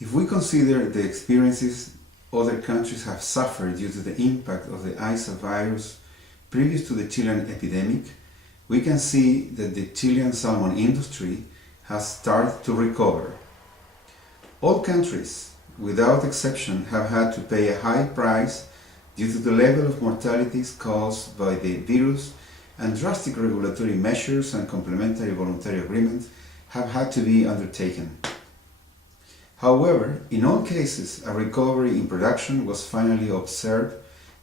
If we consider the experiences other countries have suffered due to the impact of the ISA virus previous to the Chilean epidemic, we can see that the Chilean salmon industry has started to recover. All countries, without exception, have had to pay a high price due to the level of mortalities caused by the virus, and drastic regulatory measures and complementary voluntary agreements have had to be undertaken. However, in all cases, a recovery in production was finally observed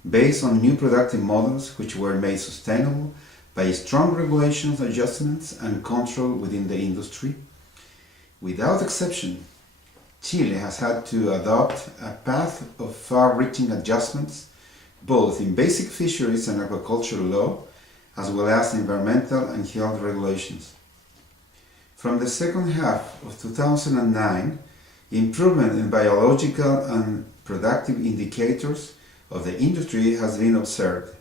based on new productive models which were made sustainable by strong regulations, adjustments, and control within the industry. Without exception, Chile has had to adopt a path of far-reaching adjustments, both in basic fisheries and aquaculture law, as well as environmental and health regulations. From the second half of 2009, improvement in biological and productive indicators of the industry has been observed.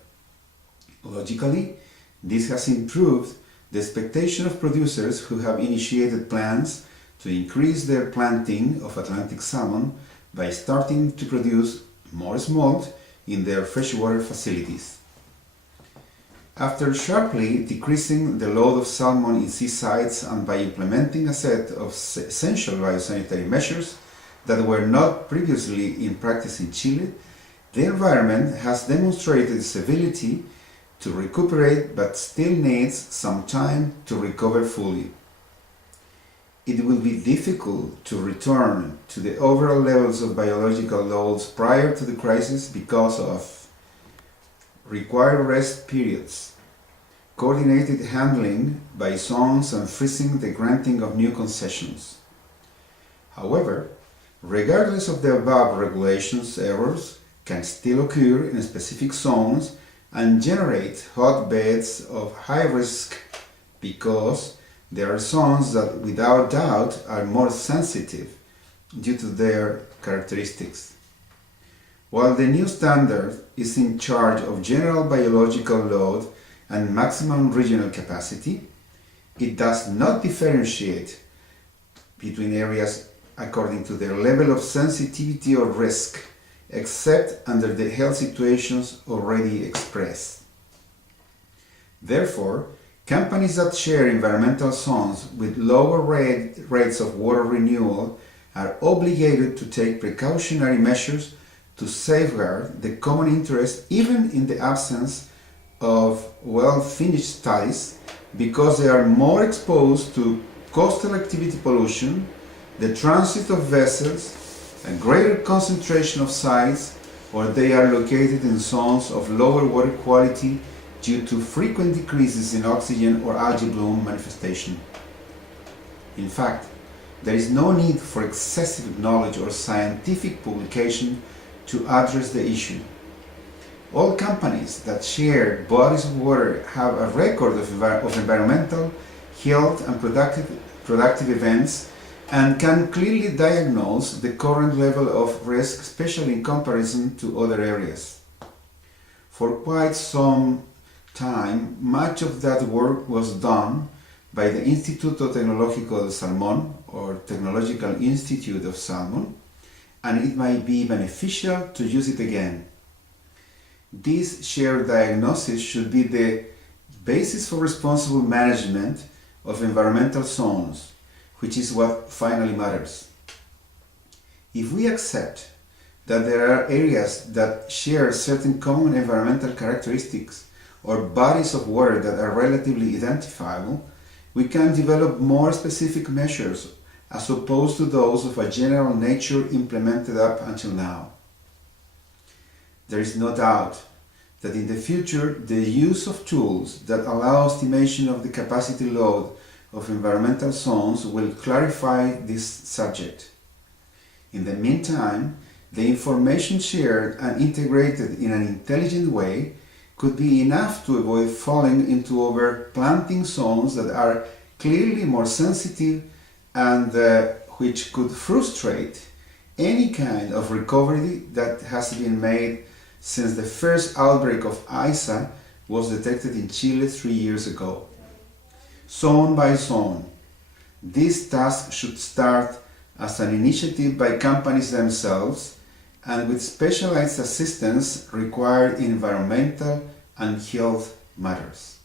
Logically, this has improved the expectation of producers who have initiated plans to increase their planting of Atlantic salmon by starting to produce more smolt in their freshwater facilities. After sharply decreasing the load of salmon in sea sites and by implementing a set of essential biosanitary measures that were not previously in practice in Chile, the environment has demonstrated its ability to recuperate but still needs some time to recover fully. It will be difficult to return to the overall levels of biological loads prior to the crisis because of required rest periods, coordinated handling by zones, and freezing the granting of new concessions. However, regardless of the above regulations, errors can still occur in specific zones and generate hotbeds of high risk because there are zones that without doubt are more sensitive due to their characteristics. While the new standard is in charge of general biological load and maximum regional capacity, it does not differentiate between areas according to their level of sensitivity or risk, except under the health situations already expressed. Therefore, companies that share environmental zones with lower rates of water renewal are obligated to take precautionary measures to safeguard the common interest even in the absence of well-finished studies, because they are more exposed to coastal activity pollution, the transit of vessels, a greater concentration of sites, or they are located in zones of lower water quality due to frequent decreases in oxygen or algae bloom manifestation. In fact, there is no need for excessive knowledge or scientific publication to address the issue. All companies that share bodies of water have a record of environmental, health, and productive events, and can clearly diagnose the current level of risk, especially in comparison to other areas. For quite some time, much of that work was done by the Instituto Tecnológico del Salmón, or Technological Institute of Salmon, and it might be beneficial to use it again. This shared diagnosis should be the basis for responsible management of environmental zones, which is what finally matters. If we accept that there are areas that share certain common environmental characteristics or bodies of water that are relatively identifiable, we can develop more specific measures as opposed to those of a general nature implemented up until now. There is no doubt that in the future the use of tools that allow estimation of the capacity load of environmental zones will clarify this subject. In the meantime, the information shared and integrated in an intelligent way could be enough to avoid falling into overplanting zones that are clearly more sensitive and which could frustrate any kind of recovery that has been made since the first outbreak of ISA was detected in Chile 3 years ago. Zone by zone, this task should start as an initiative by companies themselves and with specialized assistance required in environmental and health matters.